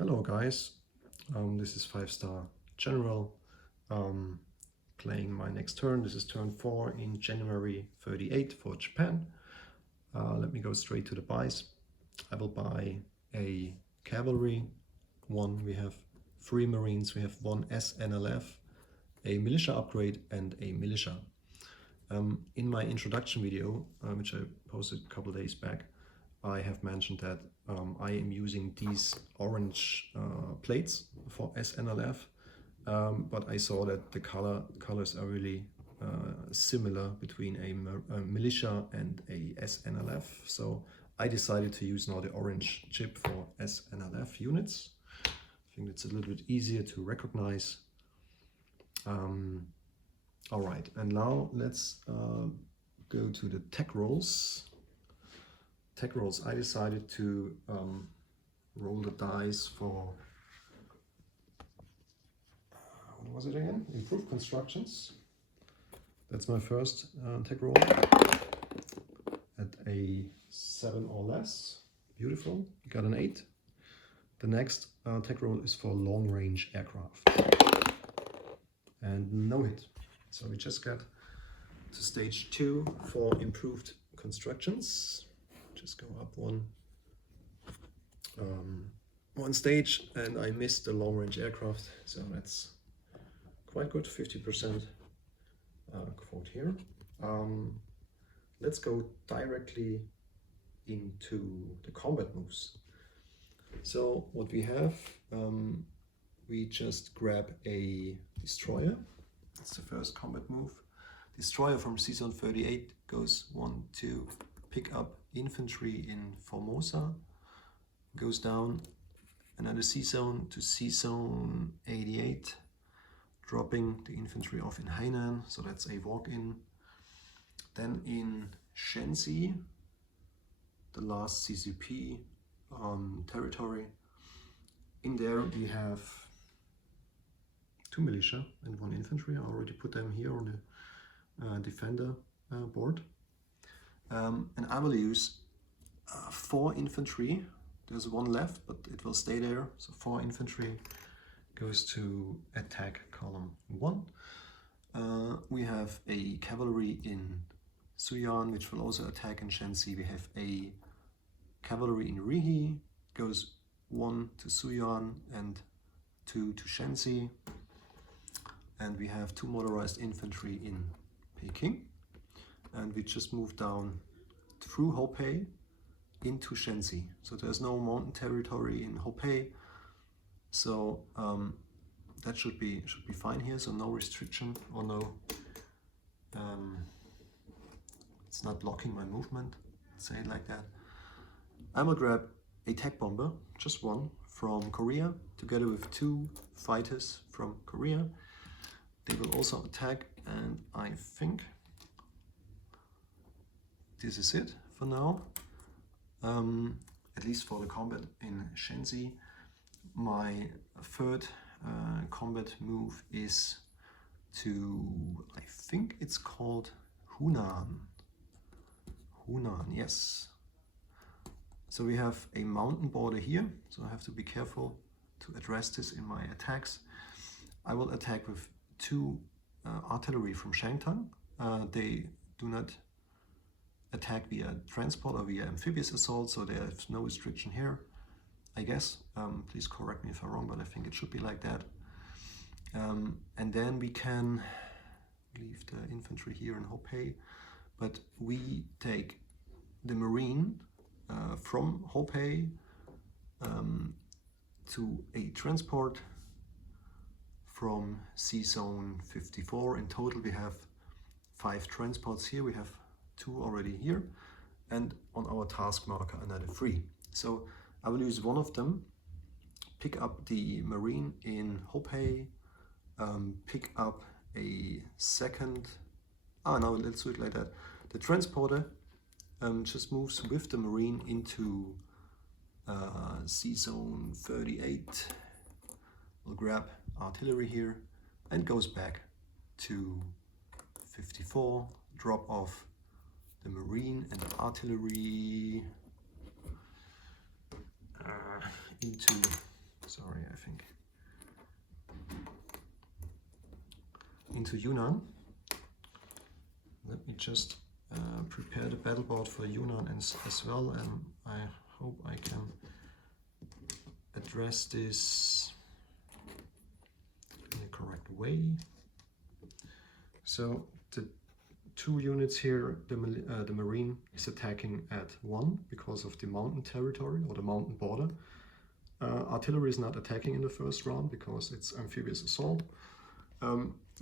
Hello guys, this is 5-star General playing my next turn. This is turn 4 in January 38 for Japan. Let me go straight to the buys. I will buy a cavalry, we have 3 marines, we have 1 SNLF, a militia upgrade and a militia. In my introduction video, which I posted a couple days back, I have mentioned that I am using these orange plates for SNLF, but I saw that the colors are really similar between a militia and a SNLF, so I decided to use now the orange chip for SNLF units. I think it's a little bit easier to recognize. All right, and now let's go to the tech rolls. Tech rolls, I decided to roll the dice for, what was it again? Improved constructions. That's my first tech roll at a 7 or less. Beautiful, got an 8. The next tech roll is for long range aircraft. And no hit. So we just got to stage 2 for improved constructions. Just go up one stage, and I missed the long range aircraft, so that's quite good. 50% quote here. Let's go directly into the combat moves. So what we have, we just grab a destroyer. That's the first combat move. Destroyer from Season 38 goes 1, 2, pick up infantry in Formosa, goes down another sea zone to sea zone 88, dropping the infantry off in Hainan, so that's a walk-in. Then in Shenzi, the last CCP territory, in there we have 2 militia and 1 infantry. I already put them here on the defender board. And I will use 4 infantry. There's 1 left, but it will stay there. So 4 infantry goes to attack column 1. We have a cavalry in Suyan, which will also attack in Shenzi. We have a cavalry in Rihi, goes 1 to Suyan and 2 to Shenzi. And we have 2 motorized infantry in Peking. And we just moved down through Hopei into Shenzi. So there's no mountain territory in Hopei. So that should be fine here. So no restriction or no, it's not blocking my movement. Let's say it like that. I will grab a tech bomber, just 1 from Korea, together with 2 fighters from Korea. They will also attack, and I think this is it for now, at least for the combat in Shenzi. My third combat move is to, I think it's called Hunan. Hunan, yes. So we have a mountain border here, so I have to be careful to address this in my attacks. I will attack with 2 artillery from Shangtang. They do not attack via transport or via amphibious assault, so there's no restriction here, I guess. Please correct me if I'm wrong, but I think it should be like that. And then we can leave the infantry here in Hopei, but we take the marine from Hopei to a transport from Sea Zone 54. In total we have 5 transports here. We have 2 already here, and on our task marker another 3. So I will use one of them, pick up the marine in Hopei, pick up a second, no, let's do it like that. The transporter just moves with the marine into Sea Zone 38. We'll grab artillery here and goes back to 54, drop off the marine and the artillery into sorry, I think, into Yunnan. Let me just prepare the battle board for Yunnan as well, and I hope I can address this in the correct way. So the two units here, the Marine is attacking at 1 because of the mountain territory or the mountain border. Artillery is not attacking in the first round because it's amphibious assault.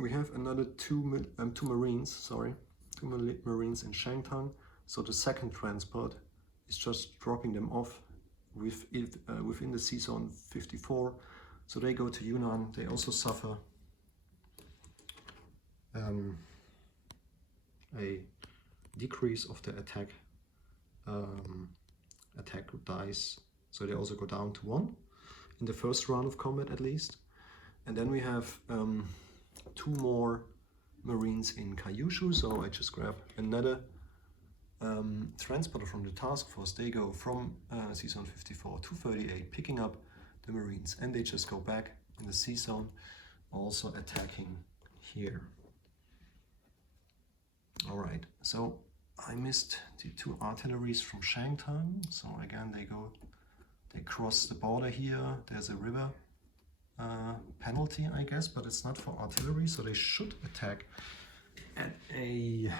We have another two Marines in Shangtang. So the second transport is just dropping them off within the sea zone 54. So they go to Yunnan. They also suffer a decrease of the attack dice. So they also go down to 1 in the first round of combat at least. And then we have 2 more Marines in Kyushu. So I just grab another transporter from the task force. They go from sea zone 54 to 38, picking up the Marines, and they just go back in the sea zone, also attacking here. All right, so I missed the 2 artilleries from Shangtang. So again, they cross the border here. There's a river penalty, I guess, but it's not for artillery, so they should attack at a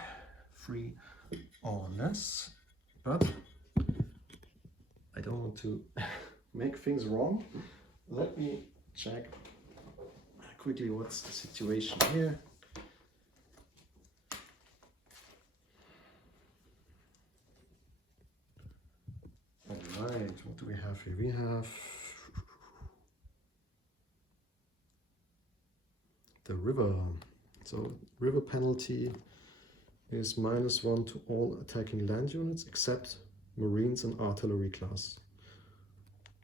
3 or less. But I don't want to make things wrong. Let me check quickly what's the situation here. Alright, what do we have here? We have the river. So river penalty is -1 to all attacking land units except Marines and artillery class.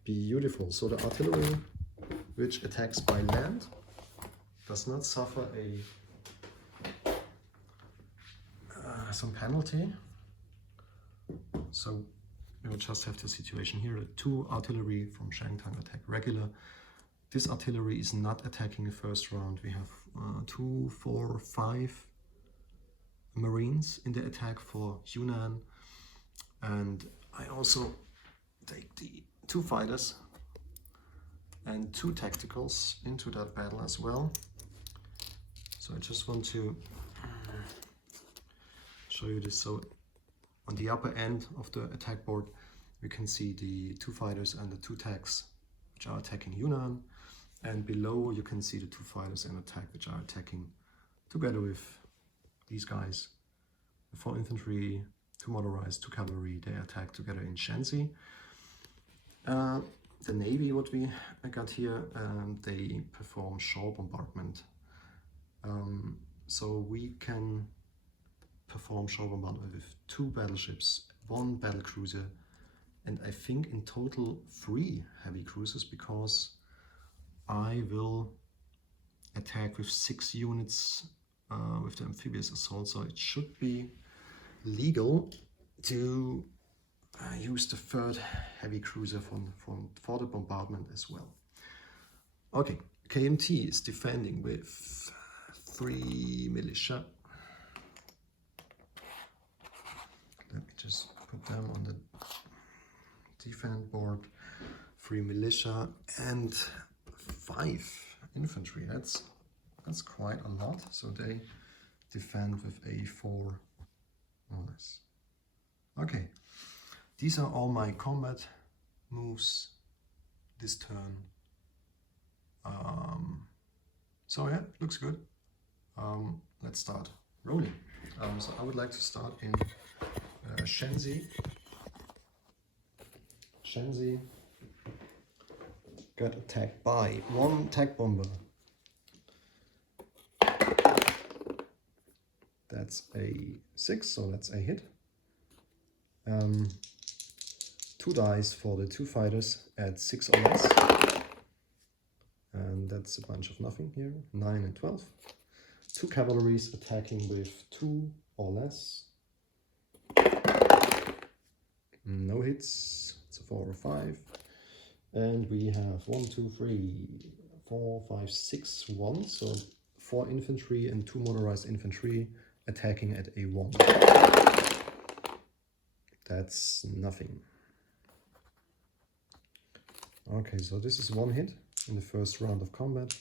Beautiful. So the artillery which attacks by land does not suffer some penalty. So we'll just have the situation here. 2 artillery from Shangtang attack regular. This artillery is not attacking the first round. We have 2, 4, 5 Marines in the attack for Yunnan. And I also take the 2 fighters and 2 tacticals into that battle as well. So I just want to show you this. So on the upper end of the attack board, we can see the 2 fighters and the 2 tanks which are attacking Yunnan. And below you can see the 2 fighters in attack which are attacking together with these guys. The 4 infantry, 2 motorized, 2 cavalry, they attack together in Shenzi. The Navy, what we got here, they perform shore bombardment. So we can perform shore bombardment with 2 battleships, 1 battle cruiser, and I think in total 3 heavy cruisers, because I will attack with 6 units with the amphibious assault, so it should be legal to use the 3rd heavy cruiser for the bombardment as well. Okay, KMT is defending with 3 militia. Let me just put them on the defend board. 3 militia and 5 infantry. That's quite a lot. So they defend with a 4 more or less. Okay, these are all my combat moves this turn. So yeah, looks good. Let's start rolling. So I would like to start in Shenzi. Shenzi got attacked by 1 attack bomber. That's a 6, so that's a hit. 2 dice for the 2 fighters at 6 or less. And that's a bunch of nothing here, 9 and 12. 2 cavalries attacking with 2 or less. No hits, it's a 4 or 5. And we have 1, 2, 3, 4, 5, 6 1. So 4 infantry and 2 motorized infantry attacking at a 1. That's nothing. Okay, so this is 1 hit in the first round of combat.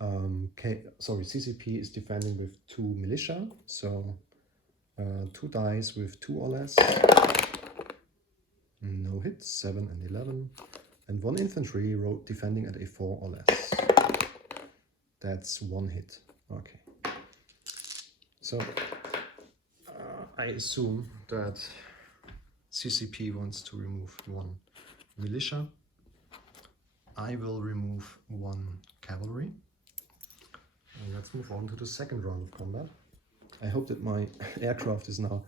CCP is defending with 2 militia, so 2 dice with 2 or less. No hits, 7 and 11. And 1 infantry defending at a 4 or less. That's 1 hit. Okay. So I assume that CCP wants to remove 1 militia. I will remove 1 cavalry. And let's move on to the second round of combat. I hope that my aircraft is now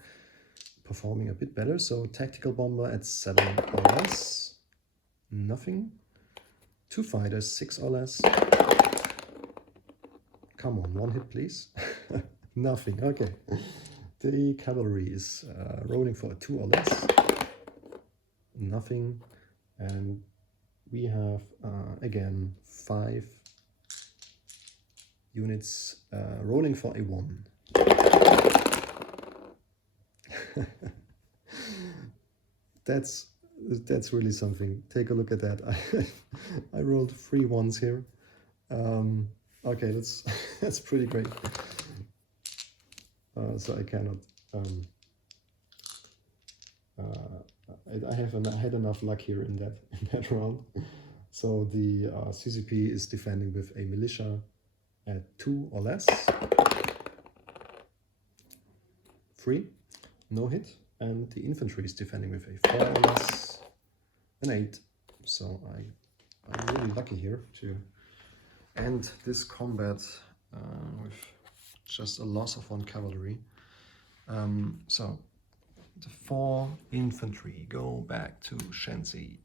performing a bit better. So tactical bomber at 7 or less. Nothing. 2 fighters, 6 or less. Come on, 1 hit please. Nothing, okay. The cavalry is rolling for a 2 or less. Nothing. And we have again 5 units rolling for a 1. That's really something. Take a look at that. I rolled 3 1s here. Okay, that's pretty great. So I cannot. I had enough luck here in that round. So the CCP is defending with a militia at 2 or less. 3, no hit, and the infantry is defending with a 4 or less, an 8. So I'm really lucky here to end this combat with just a loss of 1 cavalry. So the 4 infantry go back to Shenzi.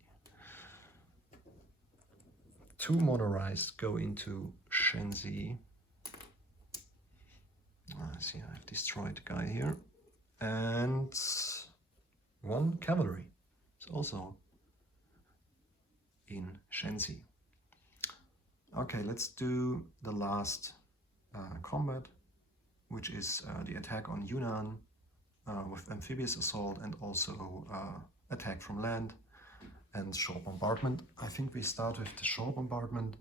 2 motorized go into Shenzi. I see I've destroyed a guy here. And 1 cavalry is also in Shenzi. Okay, let's do the last combat, which is the attack on Yunnan with amphibious assault and also attack from land and shore bombardment. I think we start with the shore bombardment.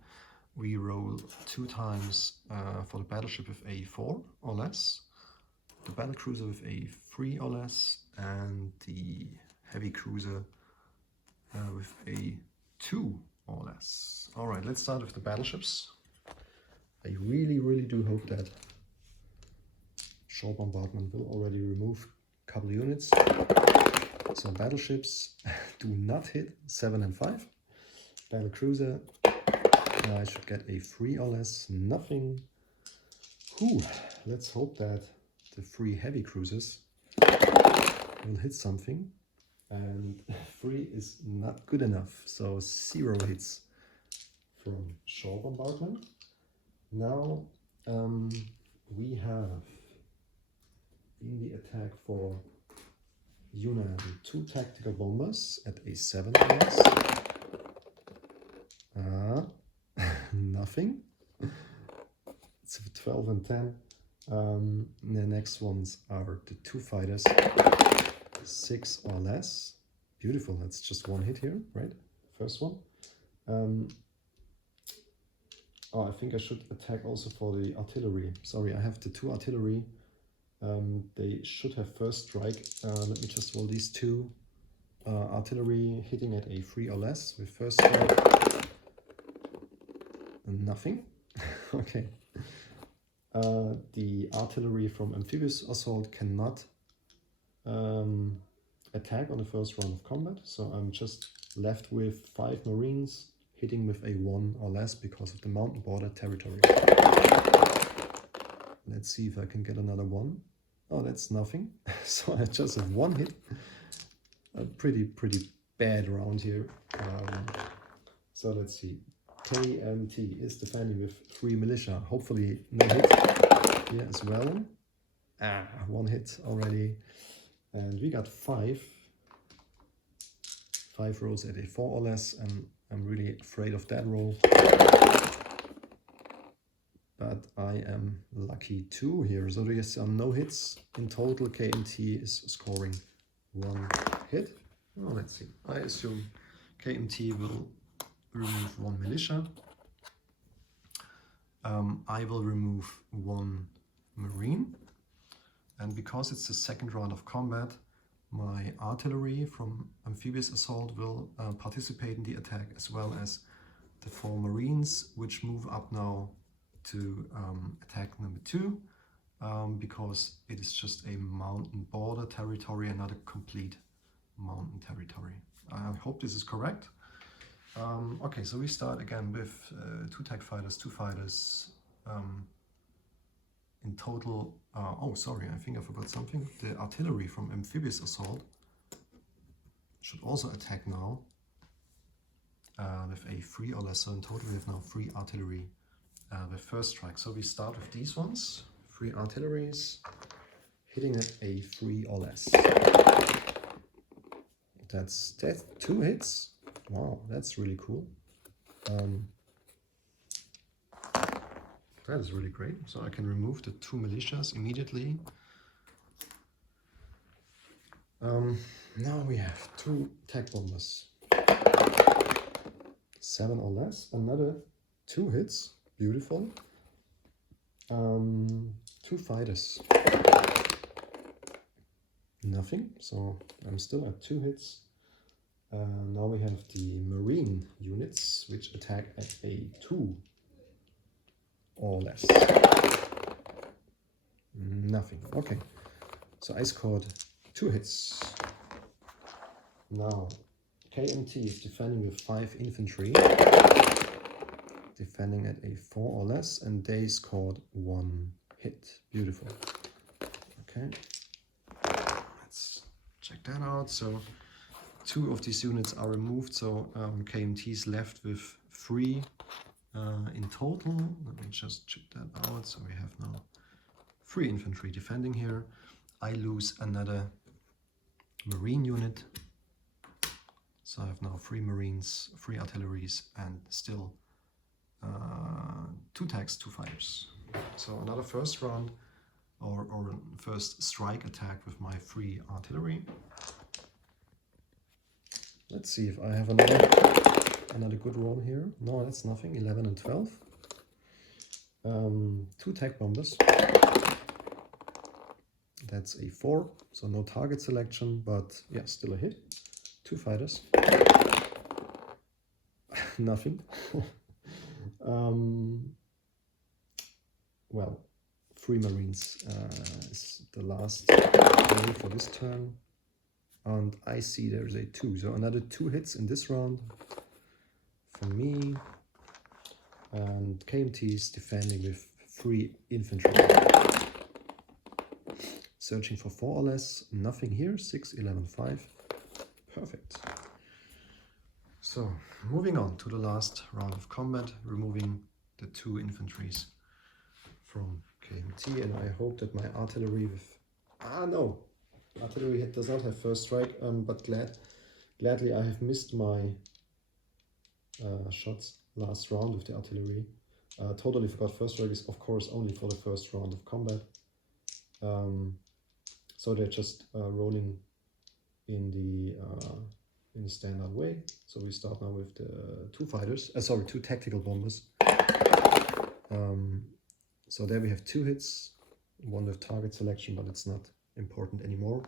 We roll 2 times for the battleship with a 4 or less, the battle cruiser with a 3 or less, and the heavy cruiser with a 2 or less. All right, let's start with the battleships. I really do hope that shore bombardment will already remove a couple units. So battleships do not hit, 7 and 5. Battle cruiser, I should get a 3 or less, nothing. Whew, let's hope that the 3 heavy cruisers will hit something. And 3 is not good enough, so 0 hits from shore bombardment. Now we have in the attack for Yunnan 2 tactical bombers at a 7 or less. Nothing. It's 12 and 10. The next ones are the 2 fighters, 6 or less. Beautiful, that's just 1 hit here, right? First one. Oh, I think I should attack also for the artillery. Sorry, I have the 2 artillery. They should have first strike. Let me just roll these 2 artillery hitting at a 3 or less with first strike. Nothing. Okay. The artillery from amphibious assault cannot attack on the first round of combat, so I'm just left with 5 marines hitting with a 1 or less because of the mountain border territory. Let's see if I can get another 1. Oh, that's nothing. So I just have 1 hit. A pretty bad round here. So let's see. KMT is defending with 3 militia. Hopefully no hit here as well. 1 hit already. And we got 5 5 rows at a 4 or less, and I'm really afraid of that roll. But I am lucky too here. So there's no hits. In total, KMT is scoring 1 hit. Well, let's see. I assume KMT will remove 1 militia. I will remove 1 marine. And because it's the second round of combat, my artillery from amphibious assault will participate in the attack, as well as the 4 marines, which move up now to attack number 2, because it is just a mountain border territory and not a complete mountain territory. I hope this is correct. Okay, so we start again with 2 TAC fighters, 2 fighters. In total, oh sorry, I think I forgot something. The artillery from amphibious assault should also attack now with a 3 or less. So in total we have now 3 artillery with first strike. So we start with these ones, 3 artilleries, hitting at a 3 or less. That's 2 hits. Wow, that's really cool. That is really great. So I can remove the 2 militias immediately. Now we have 2 TAC bombers. 7 or less. Another 2 hits. Beautiful. 2 fighters. Nothing. So I'm still at 2 hits. Now we have the marine units, which attack at a 2 or less. Nothing. Okay. So I scored 2 hits. Now KMT is defending with 5 infantry, defending at a 4 or less, and they scored 1 hit. Beautiful. Okay. Let's check that out. So 2 of these units are removed, so KMT is left with 3 in total. Let me just check that out. So we have now 3 infantry defending here. I lose another marine unit. So I have now 3 marines, 3 artilleries, and still 2 TACs, 2 fighters. So another first round or first strike attack with my 3 artillery. Let's see if I have another good roll here. No, that's nothing. 11 and 12. 2 TAC bombers. That's a 4, so no target selection, but yeah, still a hit. 2 fighters. Nothing. Well, 3 marines is the last roll for this turn. And I see there's a 2, so another 2 hits in this round for me. And KMT is defending with 3 infantry. Searching for 4 or less, nothing here, 6, 11, 5. Perfect. So, moving on to the last round of combat, removing the 2 infantries from KMT, and I hope that my artillery with... no! Artillery hit does not have first strike, but gladly I have missed my shots last round with the artillery. Totally forgot first strike is of course only for the first round of combat. So they're just rolling in the standard way. So we start now with the 2 fighters, 2 tactical bombers. So there we have 2 hits, 1 with target selection, but it's not important anymore.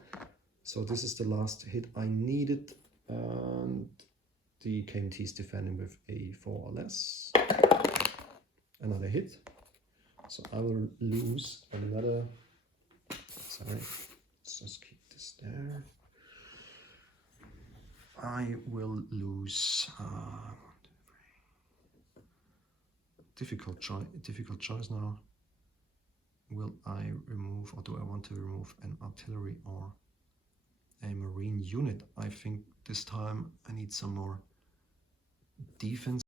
So this is the last hit I needed, and the KMT is defending with a 4 or less. Another hit. So I will lose another... Sorry, let's just keep this there. I will lose... difficult choice now. Will I remove, or do I want to remove an artillery or a marine unit? I think this time I need some more defense.